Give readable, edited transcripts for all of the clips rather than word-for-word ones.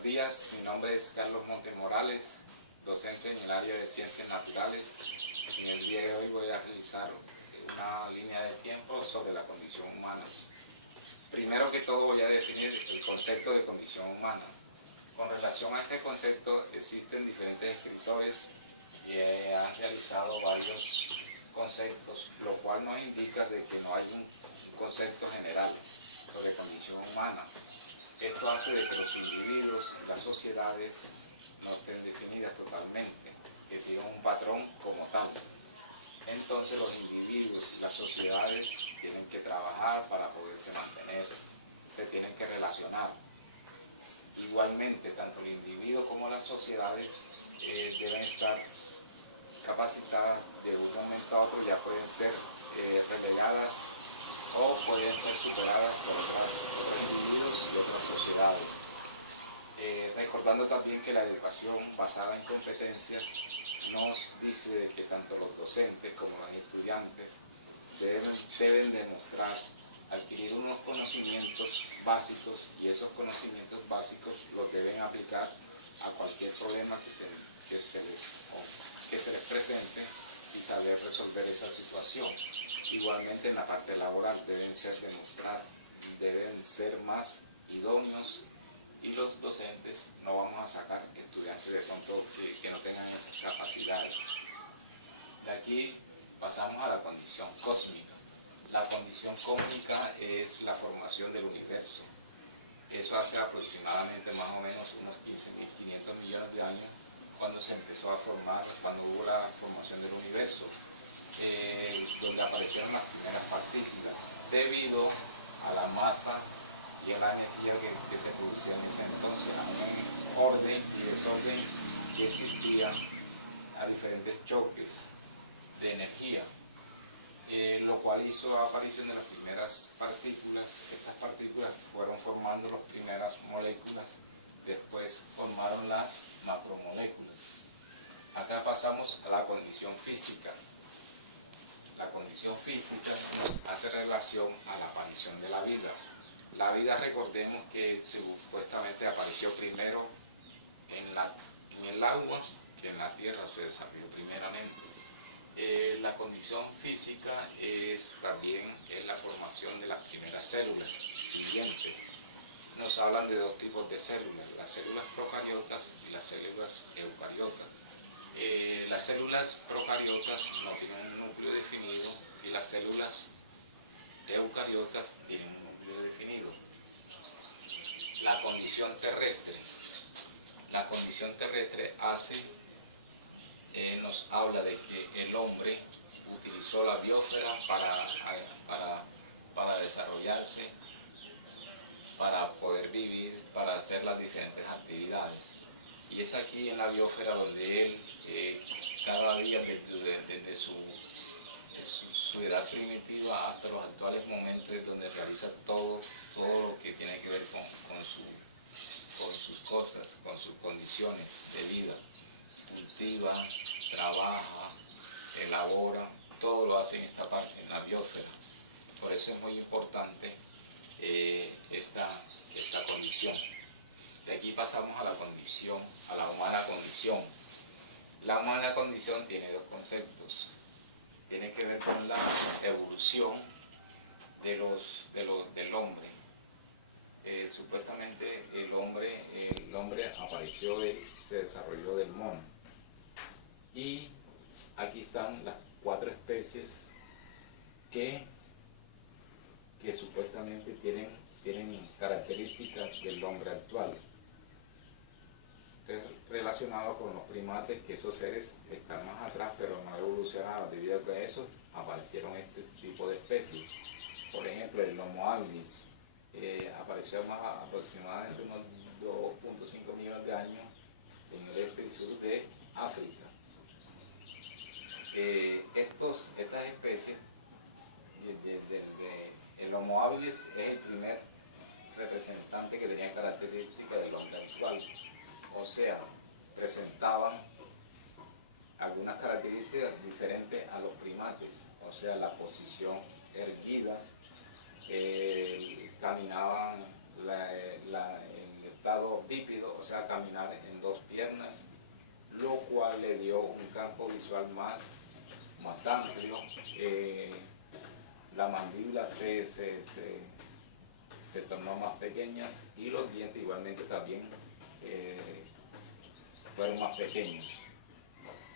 Buenos días, mi nombre es Carlos Montes Morales, docente en el área de Ciencias Naturales. En el día de hoy voy a realizar una línea de tiempo sobre la condición humana. Primero que todo voy a definir el concepto de condición humana. Con relación a este concepto existen diferentes escritores que han realizado varios conceptos, lo cual nos indica de que no hay un concepto general sobre condición humana. Esto hace de que los individuos y las sociedades no estén definidas totalmente, que sigan un patrón como tal. Entonces los individuos y las sociedades tienen que trabajar para poderse mantener, se tienen que relacionar. Igualmente, tanto el individuo como las sociedades deben estar capacitadas de un momento a otro, ya pueden ser relegadas o pueden ser superadas por otros individuos y otras sociedades. Recordando también que la educación basada en competencias nos dice de que tanto los docentes como los estudiantes deben demostrar, adquirir unos conocimientos básicos, y esos conocimientos básicos los deben aplicar a cualquier problema que se les presente y saber resolver esa situación. Igualmente en la parte laboral deben ser más idóneos, y los docentes no vamos a sacar estudiantes de pronto que no tengan esas capacidades. De aquí pasamos a la condición cósmica. La condición cósmica es la formación del universo. Eso hace aproximadamente más o menos unos 15.500 millones de años, cuando se empezó a formar, cuando hubo la formación del universo, donde aparecieron las primeras partículas, debido a la masa y a la energía que se producía en ese entonces, a un orden y desorden que existía, a diferentes choques de energía, lo cual hizo la aparición de las primeras partículas. Estas partículas fueron formando las primeras moléculas, después formaron las macromoléculas. Acá pasamos a la condición física. La condición física hace relación a la aparición de la vida. La vida, recordemos que supuestamente apareció primero en el agua, que en la tierra se desarrolló primeramente. La condición física es también la formación de las primeras células vivientes. Nos hablan de dos tipos de células, las células procariotas y las células eucariotas. Las células procariotas no tienen un núcleo definido y las células eucariotas tienen un núcleo definido. La condición terrestre. La condición terrestre nos habla de que el hombre utilizó la biosfera para desarrollarse, para poder vivir, para hacer las diferentes actividades. Y es aquí en la biosfera donde él, cada día desde su edad primitiva hasta los actuales momentos, es donde realiza todo lo que tiene que ver con sus cosas, con sus condiciones de vida. Cultiva, trabaja, elabora, todo lo hace en esta parte, en la biosfera. Por eso es muy importante esta condición. De aquí pasamos a la humana condición. La humana condición tiene dos conceptos. Tiene que ver con la evolución del hombre. Supuestamente el hombre apareció, se desarrolló del mono. Y aquí están las 4 especies que supuestamente tienen características del hombre actual. Es relacionado con los primates, que esos seres están más atrás pero no evolucionaron. Debido a que esos aparecieron este tipo de especies. Por ejemplo, el Homo habilis apareció aproximadamente unos 2.5 millones de años en el este y sur de África. Estas especies, el Homo habilis es el primer representante que tenía características del hombre actual. O sea, presentaban algunas características diferentes a los primates, o sea, la posición erguida, caminaban en estado bípedo, o sea, sea, caminar en dos piernas, lo cual le dio un campo visual más amplio. La mandíbula se tornó más pequeñas y los dientes igualmente también fueron más pequeños.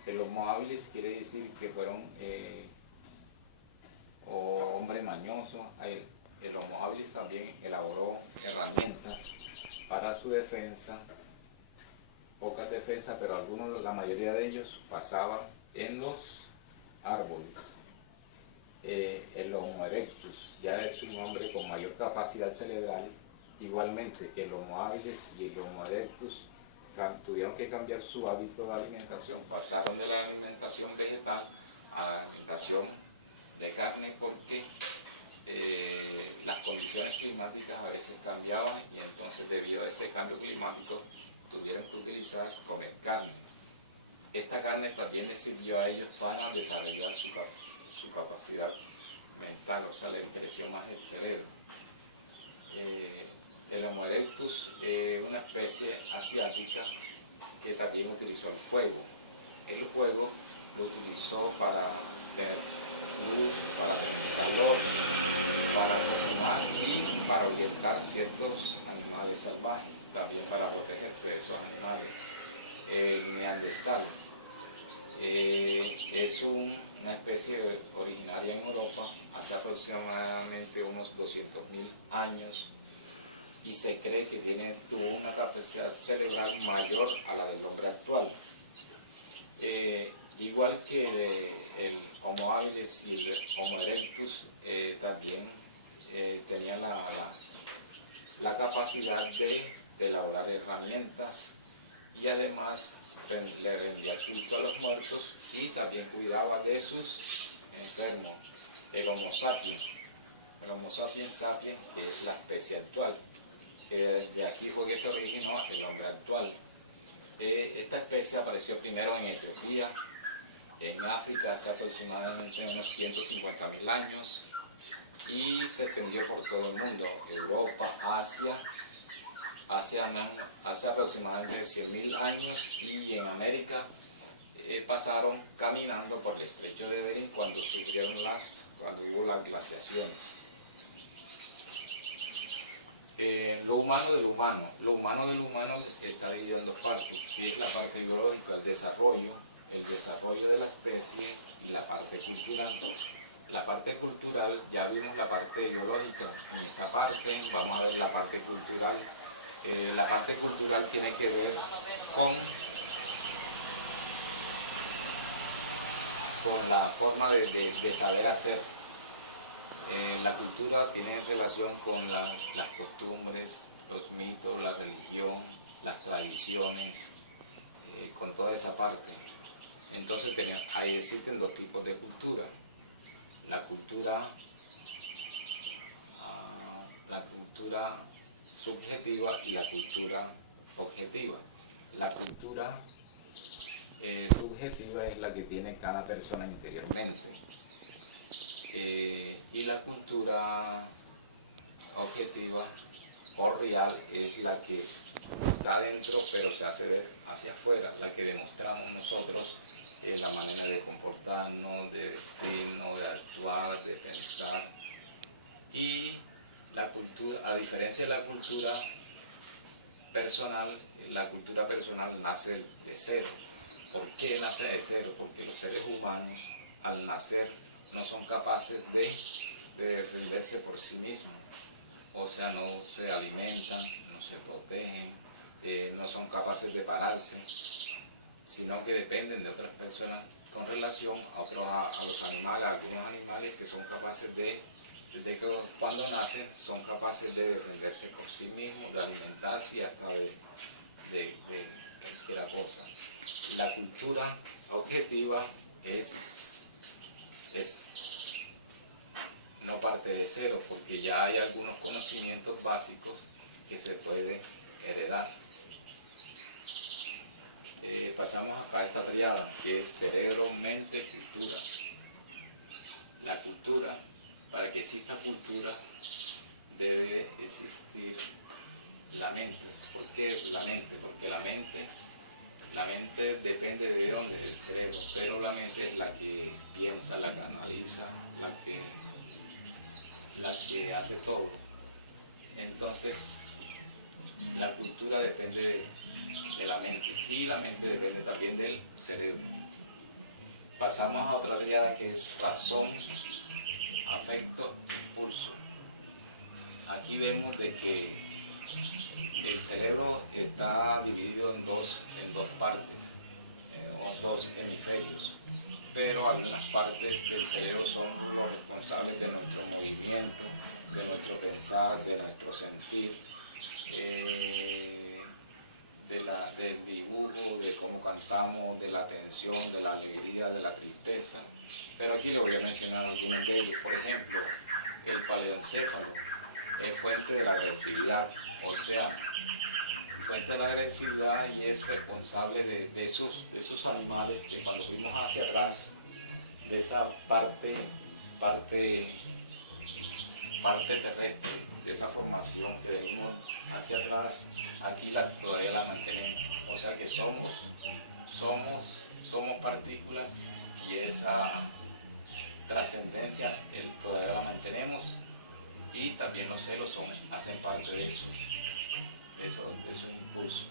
El Homo habilis quiere decir que fueron hombre mañoso. El Homo habilis también elaboró herramientas para su defensa, pocas defensas, pero algunos, la mayoría de ellos pasaban en los árboles. El Homo erectus ya es un hombre con mayor capacidad cerebral, igualmente que el Homo habilis y el Homo erectus tuvieron que cambiar su hábito de alimentación, pasaron de la alimentación vegetal a la alimentación de carne porque las condiciones climáticas a veces cambiaban y entonces debido a ese cambio climático tuvieron que utilizar comer carne. Esta carne también les sirvió a ellos para desarrollar su capacidad mental, o sea, les creció más el cerebro. El Homo erectus es una especie asiática que también utilizó el fuego. El fuego lo utilizó para tener luz, para tener calor, para cocinar y para orientar ciertos animales salvajes, también para protegerse de esos animales. El neandertal es una especie originaria en Europa hace aproximadamente unos 200.000 años y se cree que tuvo una capacidad cerebral mayor a la del hombre actual. Igual que el Homo habilis y el Homo erectus también tenían la capacidad de elaborar herramientas y además le rendía culto a los muertos y también cuidaba de sus enfermos. El Homo sapiens. El Homo sapiens sapiens es la especie actual, que de aquí fue que se originó el hombre actual. Esta especie apareció primero en Etiopía, en África hace aproximadamente unos 150.000 años y se extendió por todo el mundo, Europa, Asia, hace aproximadamente 100.000 años y en América pasaron caminando por el estrecho de Bering cuando hubo las glaciaciones. Lo humano del humano. Lo humano del humano está dividido en dos partes, que es la parte biológica, el desarrollo de la especie y la parte cultural. La parte cultural, ya vimos la parte biológica, en esta parte vamos a ver la parte cultural. La parte cultural tiene que ver con la forma de saber hacer. La cultura tiene relación con las costumbres, los mitos, la religión, las tradiciones, con toda esa parte. Entonces ahí existen dos tipos de cultura. La cultura subjetiva y la cultura objetiva. La cultura subjetiva es la que tiene cada persona interiormente. Y la cultura objetiva o real es la que está adentro pero se hace ver hacia afuera, la que demostramos nosotros en la manera de comportarnos, de vestirnos, de actuar, de pensar. Y la cultura, a diferencia de la cultura personal nace de cero. ¿Por qué nace de cero? Porque los seres humanos al nacer no son capaces de defenderse por sí mismos, o sea, no se alimentan, no se protegen, no son capaces de pararse, sino que dependen de otras personas con relación a los animales, a algunos animales que son capaces desde que cuando nacen, son capaces de defenderse por sí mismos, de alimentarse y hasta de cualquier cosa. La cultura objetiva no parte de cero, porque ya hay algunos conocimientos básicos que se pueden heredar. Pasamos a esta triada, que es cerebro, mente, cultura. La cultura, para que exista cultura, debe existir la mente. ¿Por qué la mente? Porque la mente depende de dónde, del cerebro, pero la mente es la que piensa, la que analiza, la que hace todo. Entonces, la cultura depende de la mente y la mente depende también del cerebro. Pasamos a otra triada que es razón, afecto, impulso. Aquí vemos de que el cerebro está dividido en dos partes, o dos hemisferios, pero algunas partes del cerebro son los responsables de nuestro movimiento, de nuestro pensar, de nuestro sentir, del dibujo, de cómo cantamos, de la atención, de la alegría, de la tristeza. Pero aquí le voy a mencionar algunos de ellos. Por ejemplo, el paleoencéfalo es fuente de la agresividad, o sea, fuente de la agresividad y es responsable de esos animales que cuando vimos hacia atrás, de esa parte terrestre, de esa formación que venimos hacia atrás, aquí todavía la mantenemos. O sea que somos partículas y esa trascendencia todavía la mantenemos, y también los celos hacen parte de esos impulsos.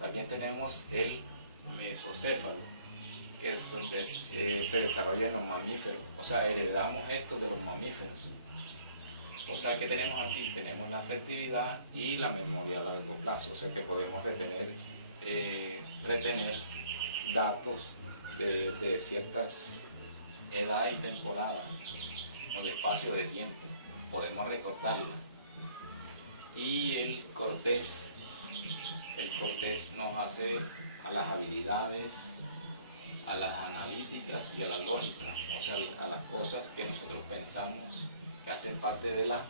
También tenemos el mesocéfalo, que se desarrolla en los mamíferos, o sea, heredamos esto de los mamíferos. O sea, que tenemos aquí, tenemos la afectividad y la memoria a largo plazo, o sea que podemos retener datos de ciertas edades y temporadas, o de espacio de tiempo, podemos recordarla. Y el cortés nos hace a las habilidades, a las analíticas y a la lógica, o sea, a las cosas que nosotros pensamos que hacen parte de la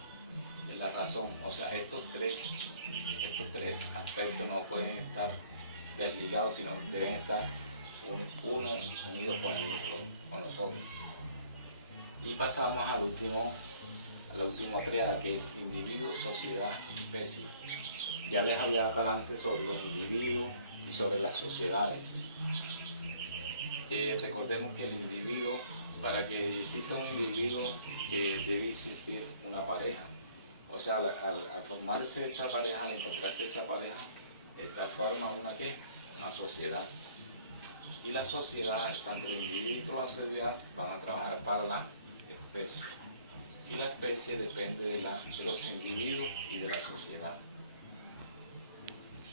razón. O sea, estos tres aspectos no pueden estar desligados, sino deben estar unidos con nosotros. Y pasamos a la última triada, que es individuo, sociedad, especie. Ya les hablaba adelante sobre los individuos y sobre las sociedades. Recordemos que el individuo, para que exista un individuo, debe existir una pareja. O sea, al formarse esa pareja, al encontrarse esa pareja, esta forma una sociedad. Y la sociedad, tanto el individuo como la sociedad, van a trabajar para la especie. Y la especie depende de los individuos y de la sociedad.